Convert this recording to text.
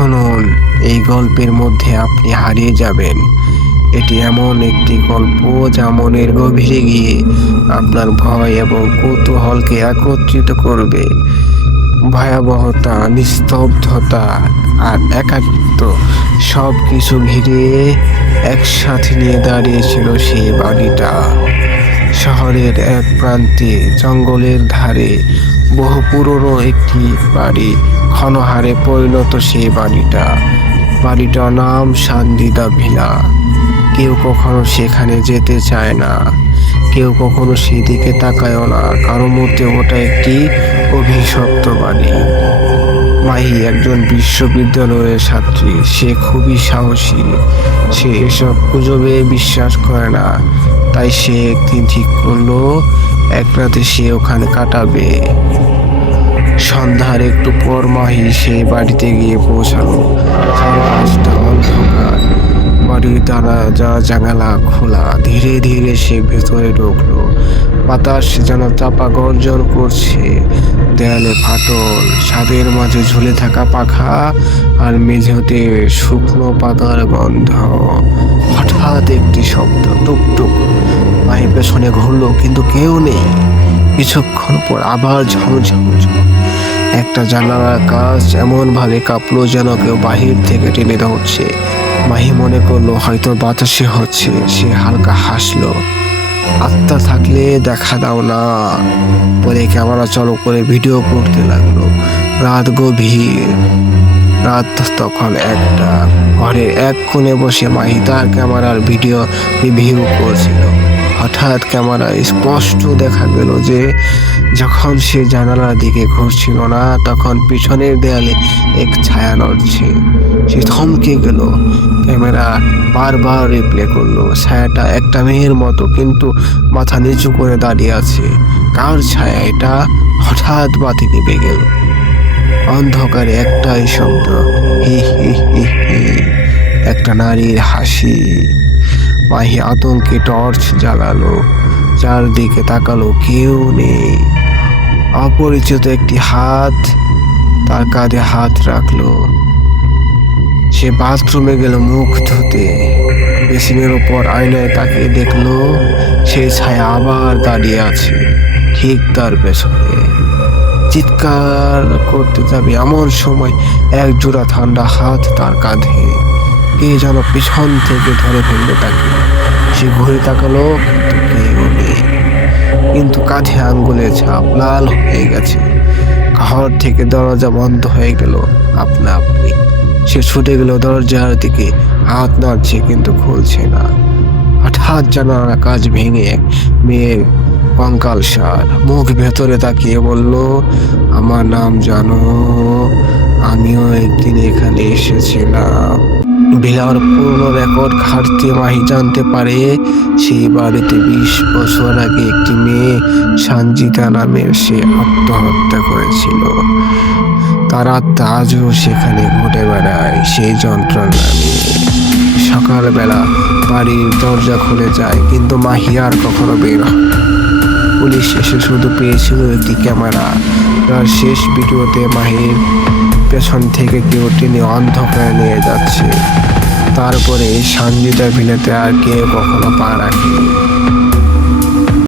শুনুন, এই গল্পের মধ্যে আপনি হারিয়ে যাবেন। এটি এমন একটি গল্প যা মনের গভীরে গিয়ে আপনার ভয় এবং কৌতূহলকে একত্রিত করবে। ভয়াবহতা, নিস্তব্ধতা আর একাকিত্ব সব কিছু ঘিরে একসাথে নিয়ে দাঁড়িয়েছিল সেই বাড়িটা শহরের এক প্রান্তে জঙ্গলের ধারে বহু পুরনো একটি বাড়ি। ক্ষণহারে পরিণত সেই বাড়িটা। বাড়িটার নাম সান্দিদা ভিলা। কেউ কখনো সেখানে যেতে চায় না। কেউ কখনো সেদিকে তাকায়ও না। কারও মধ্যে ওটা একটি অভিশপ্ত বাড়ি মাহি একজন বিশ্ববিদ্যালয়ের ছাত্রী। সে খুবই সাহসী। সে এসব গুজবে বিশ্বাস করে না। তাই সে একদিন ঠিক করল এক রাতে সে ওখানে কাটাবে। সন্ধ্যার একটু পর মাহি সে বাড়িতে গিয়ে পৌঁছালো। চারপাশটা অন্ধকার। বাড়ির দরজা জানালা খোলা। ধীরে ধীরে সে ভেতরে ঢুকলো। বাতাস যেন চাপা গর্জন করছে। দেয়ালে ফাটল, ছাদের মাঝে ঝুলে থাকা পাখা আর মেঝেতে শুকনো পাতার গন্ধ। হঠাৎ একটি শব্দ টুকটুক। মাহি পেছনে ঘুরলো, কিন্তু কেউ নেই। কিছুক্ষণ পর আবার ঝমঝম একটা জানালার কাজ এমন ভাবে কাঁপলো যেন কেউ বাহির থেকে টেনে ধরছে। মাহি মনে করল, হয়তো বাতাসে হচ্ছে, সে হালকা হাসলো। আত্মা থাকলে দেখা দাও না। পরে ক্যামেরা চালু করে ভিডিও করতে লাগল। রাত গভীর। রাত তখন একটা। ঘরের এক কোণে বসে মাহি তার ক্যামেরার ভিডিও রিভিউ করছিল। হঠাৎ ক্যামেরা স্পষ্ট দেখা গেল যে যখন সে জানালার দিকে ঘুরছিল না, তখন পিছনের দেয়ালে এক ছায়া নড়ছে। সে থমকে গেল। ক্যামেরা বারবার রিপ্লে করল, ছায়াটা একটা মেয়ের মতো, কিন্তু মাথা নিচু করে দাঁড়িয়ে আছে। কার ছায়া এটা? হঠাৎ বাতি নিভে গেল। অন্ধকারে একটাই শব্দ, হি হি হি হি। একটা নারীর হাসি। মাহি আতঙ্কে টর্চ জ্বালালো। চারদিকে তাকালো কেউ নেই। অপরিচিত একটি হাত তার কাঁধে হাত রাখল। সে বাথরুমে গেল মুখ ধুতে। বেসিনের ওপর আয়নায় তাকিয়ে দেখল সেই ছায়া আবার দাঁড়িয়ে আছে, ঠিক তার পেছনে। চিৎকার করতে যাবে এমন সময় এক জোড়া ঠান্ডা হাত তার কাঁধে। কে যেন পিছন থেকে ধরে ফেলল তাকে। সে ঘুরে তাকালো, কিন্তু নেই কিন্তু কাঁধে আঙ্গুলের ছাপ লাল হয়ে গেছে। ঘর থেকে দরজা বন্ধ হয়ে গেল আপনা আপনি। সে ছুটে গেল দরজার দিকে, হাত নাড়ছে কিন্তু খুলছে না। হঠাৎ জানালা কাজ ভেঙে মেয়ের কঙ্কাল সার মুখ ভেতরে তাকিয়ে বলল, আমার নাম জানো, আমিও একদিন এখানে এসেছিলাম। বিলার পুরনো রেকর্ড ঘাটতে মাহি জানতে পারে। সেই বাড়িতে বিশ বছর আগে একটি মেয়ে সঞ্জিতা নামের সে আত্মহত্যা করেছিল। তার আত্মা আজও সেখানে ঘুরে বেড়ায় সেই যন্ত্রণা নিয়ে। সকালবেলা বাড়ির দরজা খুলে যায়, কিন্তু মাহি আর কখনো বের। পুলিশ এসে শুধু পেয়েছিল একটি ক্যামেরা। তার শেষ ভিডিওতে মাহির পেছন থেকে কেউ টেনে অন্ধকারে নিয়ে যাচ্ছে। তারপরে সঞ্জিতা ভিলেতে আর কেউ কখনো পা রাখে